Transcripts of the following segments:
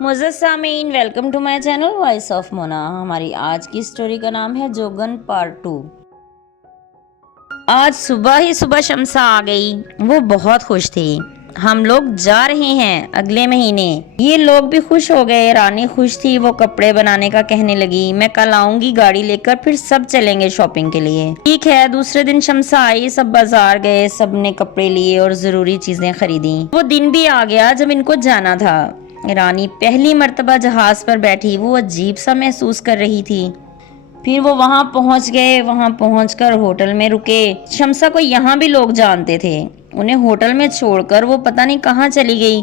मुअज़्ज़ज़ सामीन, welcome to my channel voice of Mona. हमारी आज की स्टोरी का नाम है जोगन पार्ट 2। आज सुबह ही सुबह शम्सा आ गई। वो बहुत खुश थी। हम लोग जा रहे हैं अगले महीने। ये लोग भी खुश हो गए। रानी खुश थी। वो कपड़े बनाने का कहने लगी, मैं कल आऊंगी गाड़ी लेकर, फिर सब चलेंगे शॉपिंग के लिए। ठीक है। दूसरे दिन शम्सा आई। सब बाजार गए, सब ने कपड़े लिए और जरूरी चीजें खरीदी। वो दिन भी आ गया जब इनको जाना था। रानी पहली मर्तबा जहाज पर बैठी। वो अजीब सा महसूस कर रही थी। फिर वो वहां पहुंच गए। वहां पहुंचकर होटल में रुके। शम्सा को यहाँ भी लोग जानते थे। उन्हें होटल में छोड़कर वो पता नहीं कहाँ चली गई।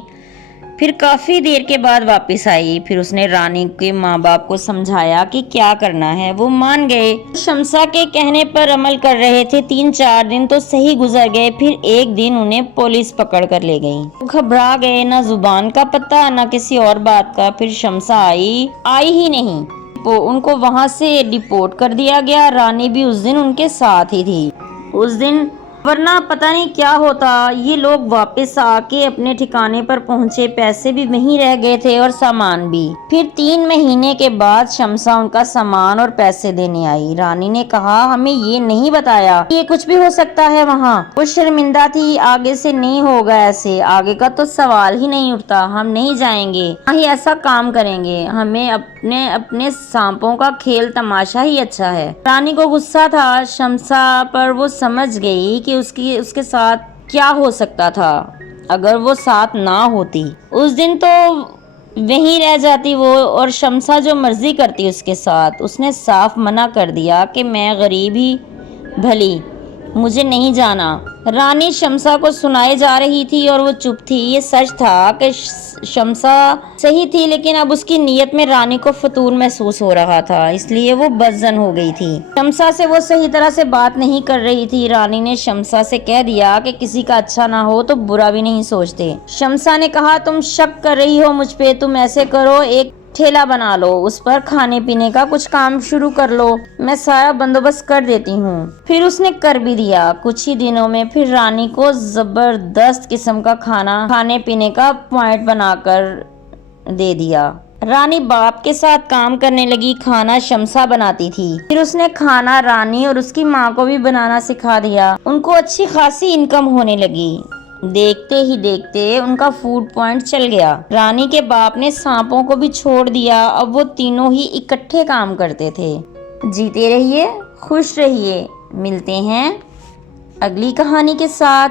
फिर काफी देर के बाद वापस आई। फिर उसने रानी के माँ बाप को समझाया कि क्या करना है। वो मान गए। शम्सा के कहने पर अमल कर रहे थे। 3-4 दिन तो सही गुजर गए। फिर एक दिन उन्हें पुलिस पकड़ कर ले गई। वो घबरा गए। ना जुबान का पता, ना किसी और बात का। फिर शम्सा आई ही नहीं। उनको वहां से डिपोर्ट कर दिया गया। रानी भी उस दिन उनके साथ ही थी। उस दिन वरना पता नहीं क्या होता। ये लोग वापस आके अपने ठिकाने पर पहुंचे। पैसे भी वहीं रह गए थे और सामान भी। फिर 3 महीने के बाद शम्सा उनका सामान और पैसे देने आई। रानी ने कहा, हमें ये नहीं बताया, ये कुछ भी हो सकता है वहाँ। वो शर्मिंदा थी। आगे से नहीं होगा ऐसे, आगे का तो सवाल ही नहीं उठता। हम नहीं जाएंगे, ना ही ऐसा काम करेंगे। हमें अपने अपने सांपों का खेल तमाशा ही अच्छा है। रानी को गुस्सा था शम्सा पर। वो समझ गई कि उसके साथ क्या हो सकता था अगर वो साथ ना होती। उस दिन तो वहीं रह जाती वो, और शम्सा जो मर्जी करती उसके साथ। उसने साफ मना कर दिया कि मैं गरीब ही भली, मुझे नहीं जाना। रानी शम्सा को सुनाए जा रही थी और वो चुप थी। ये सच था कि शम्सा सही थी, लेकिन अब उसकी नीयत में रानी को फतूर महसूस हो रहा था, इसलिए वो बदजन हो गई थी। शम्सा से वो सही तरह से बात नहीं कर रही थी। रानी ने शम्सा से कह दिया कि किसी का अच्छा ना हो तो बुरा भी नहीं सोचते। शम्सा ने कहा, तुम शक कर रही हो मुझ पे, तुम ऐसे करो, एक ठेला बना लो, उस पर खाने पीने का कुछ काम शुरू कर लो, मैं सारा बंदोबस्त कर देती हूँ। फिर उसने कर भी दिया। कुछ ही दिनों में फिर रानी को जबरदस्त किस्म का खाने पीने का पॉइंट बनाकर दे दिया। रानी बाप के साथ काम करने लगी। खाना शम्सा बनाती थी। फिर उसने खाना रानी और उसकी माँ को भी बनाना सिखा दिया। उनको अच्छी खासी इनकम होने लगी। देखते ही देखते उनका फूड पॉइंट चल गया। रानी के बाप ने सांपों को भी छोड़ दिया। अब वो तीनों ही इकट्ठे काम करते थे। जीते रहिए, खुश रहिए। मिलते हैं अगली कहानी के साथ।